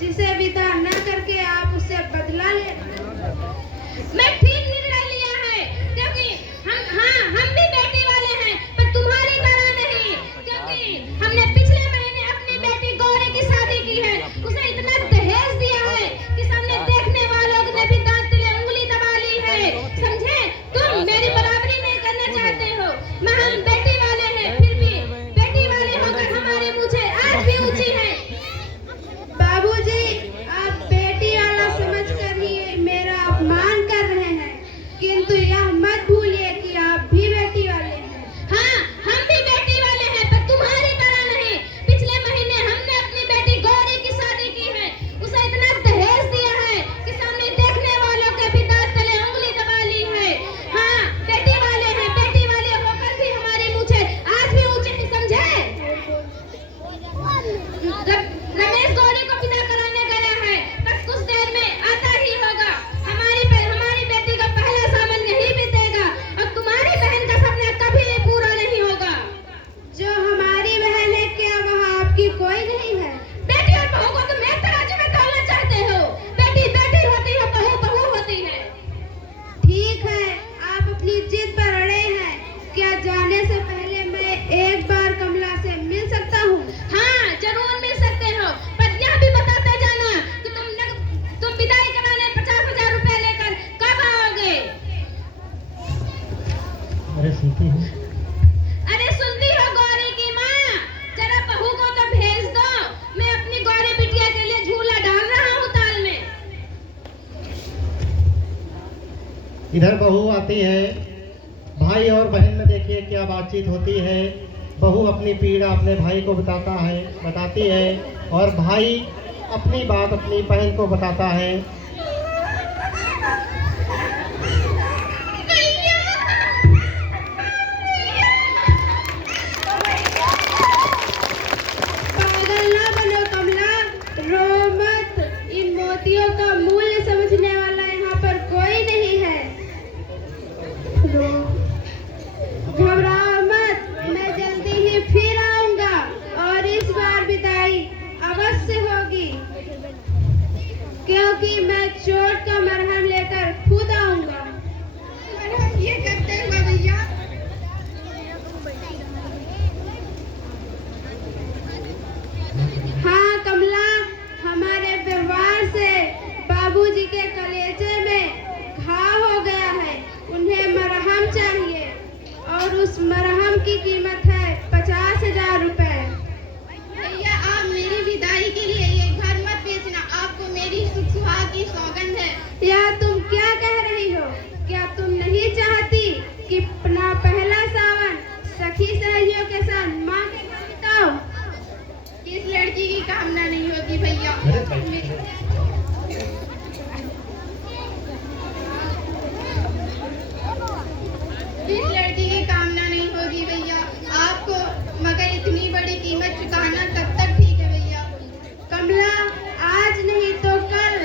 जिसे विदा न करके आप उससे बदला ले। मैं ठीक निर्णय लिया है, क्योंकि हम भी बेटी वाले हैं, पर तुम्हारी तरह नहीं। क्योंकि हमने पिछले महीने अपनी बेटी गौरी की शादी की है, उसे इतना दहेज दिया है कि सामने देखने वालों ने भी दांत तले उंगली दबा ली है। समझे? तुम मेरी बराबरी नहीं करना चाहते हो। हम बेटी वाले हैं, फिर भी बेटी वाले होकर हमारी मूछें आज भी ऊंची है। बाबूजी, आप बेटी वाला समझकर ही मेरा अपमान कर रहे हैं, किंतु यह मत भूलिए कि आप भी बेटी वाले हैं। हाँ, हम भी बेटी वाले हैं, पर तुम्हारी तरह नहीं। पिछले महीने हमने अपनी बेटी गौरी की शादी की है, उसे इतना दहेज दिया है कि सामने देखने वालों के भी दांत तले उंगली दबा ली है। हाँ, बेटी वाले हैं, बेटी वाले होकर भी हमारी मूछें आज भी ऊंची है। समझे? रमेश गौरी को विदा कराने गया है, बस कुछ देर में आता ही होगा। हमारी बेटी का पहला सावन यही बीतेगा, और तुम्हारी बहन का सपना कभी भी पूरा नहीं होगा। जो हमारी बहन है, क्या वह आपकी कोई नहीं है? बेटी और बहू को तुम एक तराजू में तौलना चाहते हो। बेटी बेटी होती है, बहू बहू होती है। ठीक है, आप अपनी जिद पर अड़े हैं। क्या जाने से पहले मैं एक बार कमला से मिल सकता हूँ? हाँ, जरूर मिल सकते हो, पर यह भी बताते जाना कि तुम विदाई कराने 50,000 रुपए लेकर कब आओगे? अरे सुनती हो? अरे सुनती हो गौरी की माँ, जरा बहू को तो भेज दो। मैं अपनी गौरी बिटिया के लिए झूला डाल रहा हूँ ताल में। इधर बहू आती है, भाई और बहन में देखिए क्या बातचीत होती है। बहू अपनी पीड़ा अपने भाई को बताती है, और भाई अपनी बात अपनी बहन को बताता है। पागल ना बनो कमला, रो मत। इन मोतियों का मूल्य समझने वाला यहाँ पर कोई नहीं है। घबराओ मत, मैं जल्दी ही फिर आऊंगा, और इस बार विदाई अवश्य होगी, क्योंकि मैं चोट का मरहम लेकर खुद आऊंगा। ये करते हुए भैया, हाँ कमला, हमारे व्यवहार से बाबूजी के कलेजे में घाव हो गया है। उन्हें मरहम चाहिए, और उस मरहम की कीमत है 50,000 रुपए। भैया आप मेरी विदाई के लिए ये घर मत बेचना, आपको मेरी सुहाग की सौगंध है। यह तुम क्या कह रही हो? क्या तुम नहीं चाहती कि अपना पहला सावन सखी सहेलियों के साथ माँ के घर बिताओ? किस लड़की की कामना नहीं होती भैया? किस लड़की की कामना नहीं होगी भैया? आपको मगर इतनी बड़ी कीमत चुकाना तब तक ठीक है भैया। कमला, आज नहीं तो कल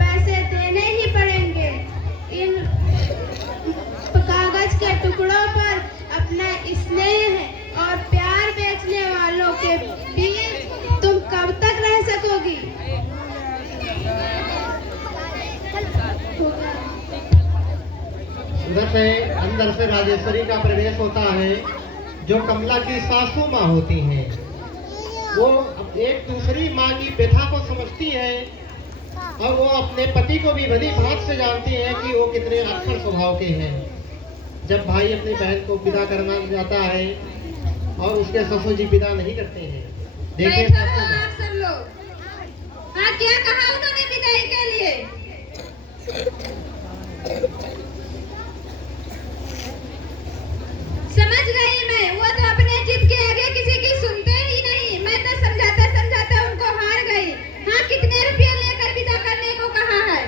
पैसे देने ही पड़ेंगे। इन कागज के टुकड़ों पर अपना स्नेह और प्यार बेचने वालों के बीच तुम कब तक रह सकोगी? उधर से अंदर से राजेश्वरी का प्रवेश होता है, जो कमला की सासू माँ होती हैं। वो एक दूसरी माँ की व्यथा को समझती है, और वो अपने पति को भी भली भांति से जानती है कि वो कितने अक्षर स्वभाव के हैं। जब भाई अपनी बहन को विदा करना जाता है, और उसके ससुर जी विदा नहीं करते हैं, देखिए बैठो सासू माँ। आप सब लोग। हाँ, क्या कहा उन्होंने विदाई के लिए? समझ गई मैं, वो तो अपने जिद के आगे किसी की सुनते ही नहीं। मैं तो समझाते समझाते उनको हार गई। हाँ, कितने रुपये लेकर विदा करने को कहा है?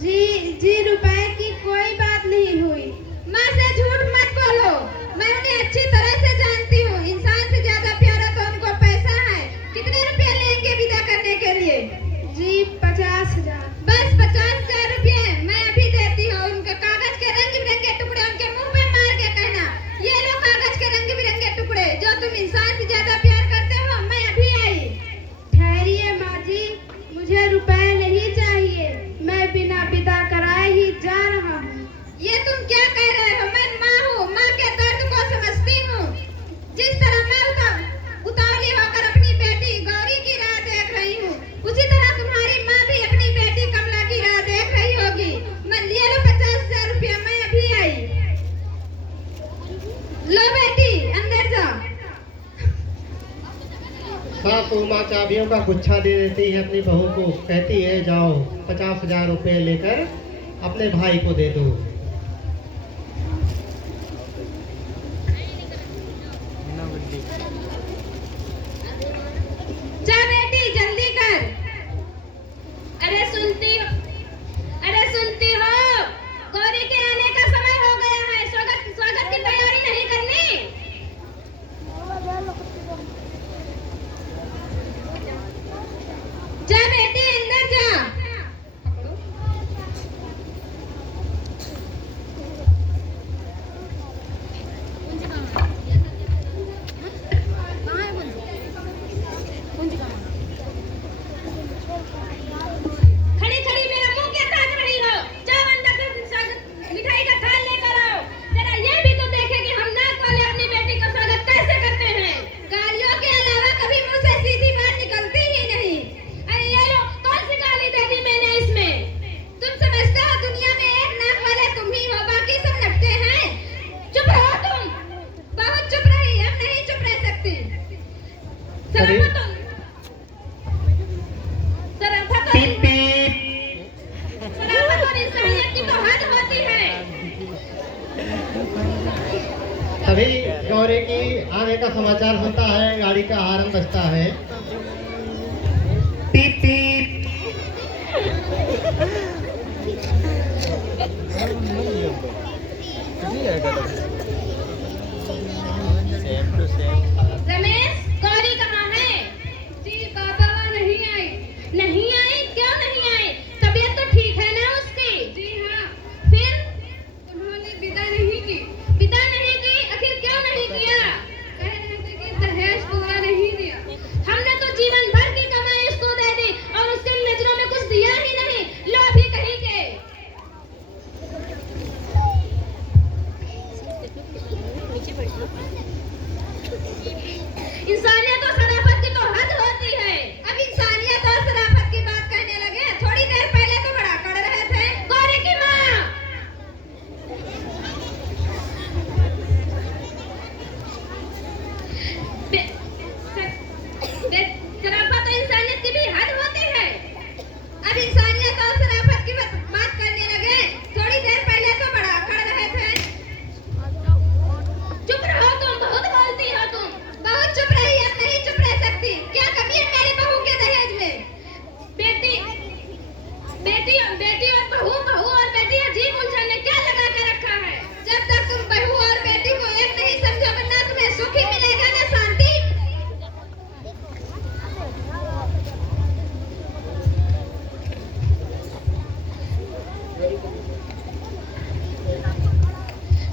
जी रुपए की कोई बात नहीं हुई। माँ से झूठ मत बोलो, मैं उन्हें अच्छी तरह से जानती हूँ। इंसान से ज्यादा प्यारा तो उनको पैसा है। कितने रुपये लेंगे विदा करने के लिए? जी 50,000। बस 50,000 रुपये मैं अभी देती हूँ। उनके कागज के रंग बिरंगे टुकड़े उनके मुंह पे मार के कहना, ये लो कागज के रंग बिरंगे सासू माँ चाबियों का गुच्छा दे देती है अपनी बहू को, कहती है जाओ 50,000 रुपये लेकर अपने भाई को दे दो। जा बेटी जल्दी कर। अरे सुनती हो, गौरी के आने का समय हो गया है। स्वागत की तैयारी नहीं करनी। जा बेटी अंदर जा। खड़ी खड़ी मेरा मुंह क्या ताक रही हो? जाओ अंदर से मिठाई का थाल लेकर आओ। जरा ये भी तो देखें कि हम नाक वाले अपनी बेटी का स्वागत कैसे करते हैं। गालियों के अलावा कभी मुंह से सीधी बात निकलती ही नहीं। अरे ये लो, कौन सी गाली दे दी मैंने इसमें? तुम समझते हो दुनिया में एक नाक वाले तुम ही हो, बाकी सब नकटे हैं। चुप रहो तुम, बहुत चुप रही, अब नहीं चुप रह सकती। शराफत और इंसानियत की तो हद होती है। तभी गौरी की आने का समाचार सुनता है, गाड़ी का हॉर्न बजता है। पीप पीप। रमेश, गौरी कहाँ है? जी पापा वो नहीं आई। नहीं आई? क्यों नहीं आई? तबीयत तो ठीक है ना उसकी? जी हाँ। फिर उन्होंने विदा नहीं की। विदा नहीं की? आखिर क्यों नहीं किया? कह रहे थे कि दहेज पूरा नहीं दिया। हमने तो जीवन भर की कमाई उसको दे दी और उसकी नजरों में कुछ दिया ही नहीं। लो भी कहीं के। इंसानियत और शराफत की तो हद होती है। अब इंसानियत और शराफत की बात कहने लगे। थोड़ी देर पहले तो बड़ा कर रहे थे। गौरी की माँ, शराफत और इंसानियत की भी हद होती है। अब इंसानियत और शराफत की बात करने लगे। थोड़ी देर पहले तो बड़ा कर रहे थे। चुप रहो तुम, बहुत बोलती हो तुम। बहुत चुप रही, अब नहीं चुप रह सकती। क्या कमी है मेरी बहू के दहेज में? बेटी बेटी और बहू, बहू और बेटी, अजीब उलझन ने क्या लगा के रखा है? जब तक तुम बहू और बेटी को एक नहीं समझोगे ना तुम्हें सुख ही मिलेगा ना शांति।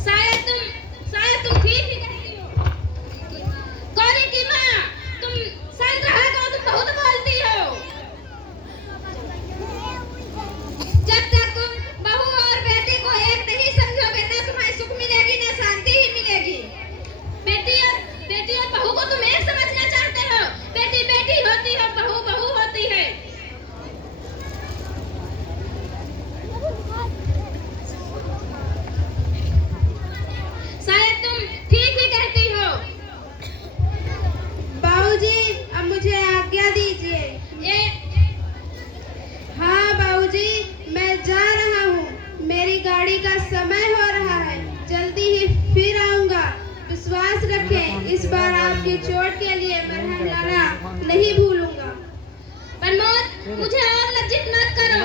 शायद तुम ठीक ही कहती हो। गौरी की माँ, तुम शांत रहा करो, तुम बहुत बोलती हो। जब तक तुम बहू और बेटी को एक नहीं समझोगे ना तुम्हें सुख मिलेगी ना शांति ही मिलेगी। बेटी और बहू को तुम एक समझना चाहते हो। बेटी बेटी होती है, बहू बहू होती है। शायद तुम ठीक ही कहती हो। बाबूजी, अब मुझे आज्ञा दीजिए। हाँ बाबूजी, मैं जा रहा हूँ। मेरी गाड़ी का समय हो रहा है, जल्दी ही फिर आऊंगा। विश्वास रखें, इस बार आपकी चोट के लिए मरहम लाना नहीं भूलूंगा। प्रमोद, मुझे और लज्जित मत करो।